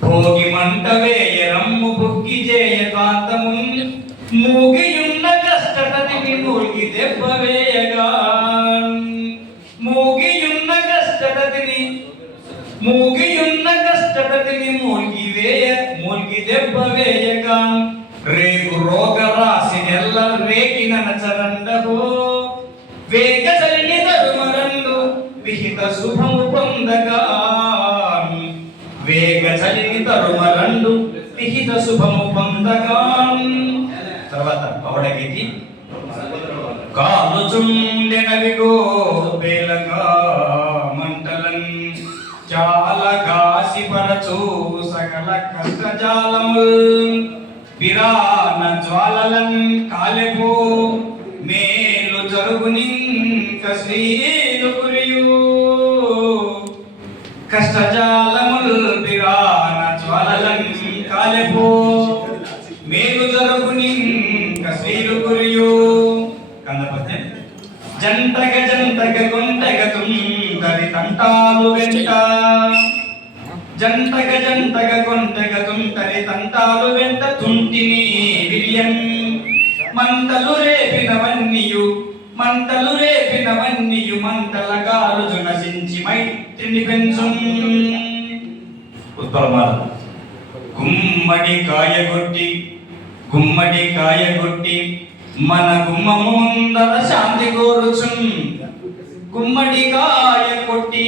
భోగి మంట వేయ రమ్ము బుగ్గి చేయ కాంతము మూగియున్న కష్టతని మూల్గి దెబ్బ వేయగా మూగియున్న కష్టతని మూల్గి దెబ్బ వేయగా రేగు రోగ రాసి నెల్ల రేకిన నచరండహో వేగ చల్లి తరుమరండు విహిత శుభము పొందగా వేగ చలిని తరుమరండు విహిత శుభము పొందగా. తర్వాత పవడగితి కాలుచుండెనవిగో పేలగా మంటలన్ చాలా గాసిపరచు సకల కష్టజాలముల్ విరాన జ్వాలలన్ కాలెపో మేలు జరుగునింక శ్రీలు కురియు కష్టజాలముల్ విరాన జ్వాలలన్ కాలెపో మేలు జరుగునింక శ్రీలు కురియు. కందపద్యం జంటగ జంటగ కొంటగ తుంటరి తంటాలు వెంట జంటగ జంటగ కొంటగ తుంటరి తంటాలు వెంట తుంటిని విలియన్ మంటలు రేపినవన్నీయు మంటల గాలుజు నశించి మైత్రిని పెంచు. ఉత్పలమాల గుమ్మడి కాయగొట్టి మన గుమ్మము ముందర శాంతి కోరుచున్ గుమ్మడి కాయ కొట్టి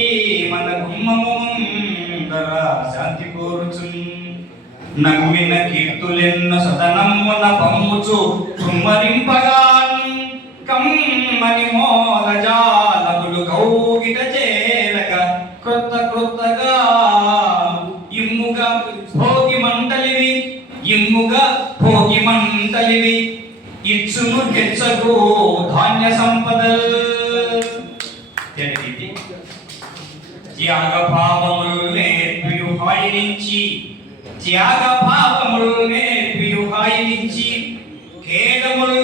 మన గుమ్మము ముందర శాంతి కోరుచున్ నమ్మిన కీర్తులెన్న సదనమ్మున పమ్ముచు కుమ్మరింపగాన్ కమ్మని మోదజాలములు కౌగిట చేరక క్రొత్తగా ఇమ్ముగా భోగి మంటలివి ఇచ్చును హెచ్చగు ధాన్య సంపదల్. త్యాగ భావములు నేర్పియు హాయి నుంచి ఖేదముల్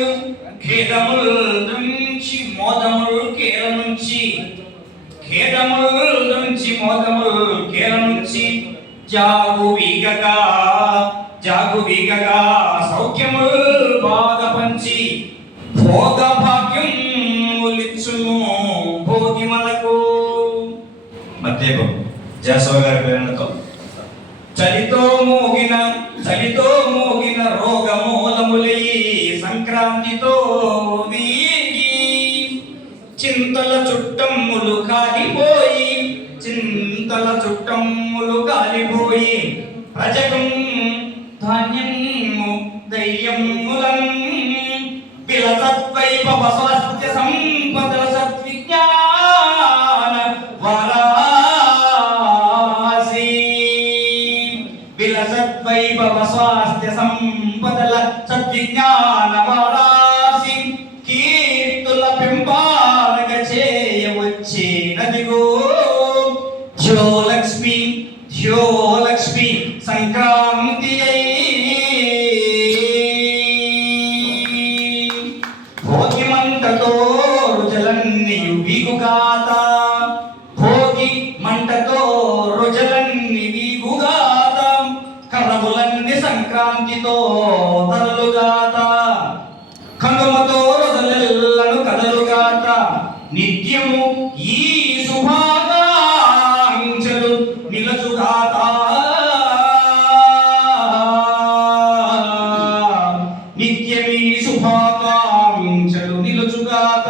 నుంచి మోదముల్ కేల నుంచి జాగు వీగగా సౌఖ్యముల్ బాగా పంచి భోగ భాగ్యములిచ్చును భోగి మనకు. మధ్యభం జాసవ గారి ప్రేరణతో చలితో మోగిన రోగమూలములై సంక్రాంతితో వీగి చింతల చుట్టమ్ములు కాలిపోయి ప్రజకం ధాన్యము దయ్యములం విలసద్వైభవ స్వాస్థ్య సంపద సద్విజ్ఞాన వారాసి విలసద్వైభవ స్వాస్థ్య సంపదల సద్విజ్ఞాన వారాసి కీర్తుల పెంపారగ చేయవచ్చే నదిగో జ్యోలక్ష్మి సంక్రాంతి భోగి మంటతో రుజలన్నీయు వీగుగాత కరములన్నీ సంక్రాంతితో తరలుగాత కనుమతో రోజులెల్లను కదలుగాత నిత్యము ఈ శుభాకాంక్షలు నిలచుగాత నిత్యమీ శుభాకాంక్షలు నిలచుగాత.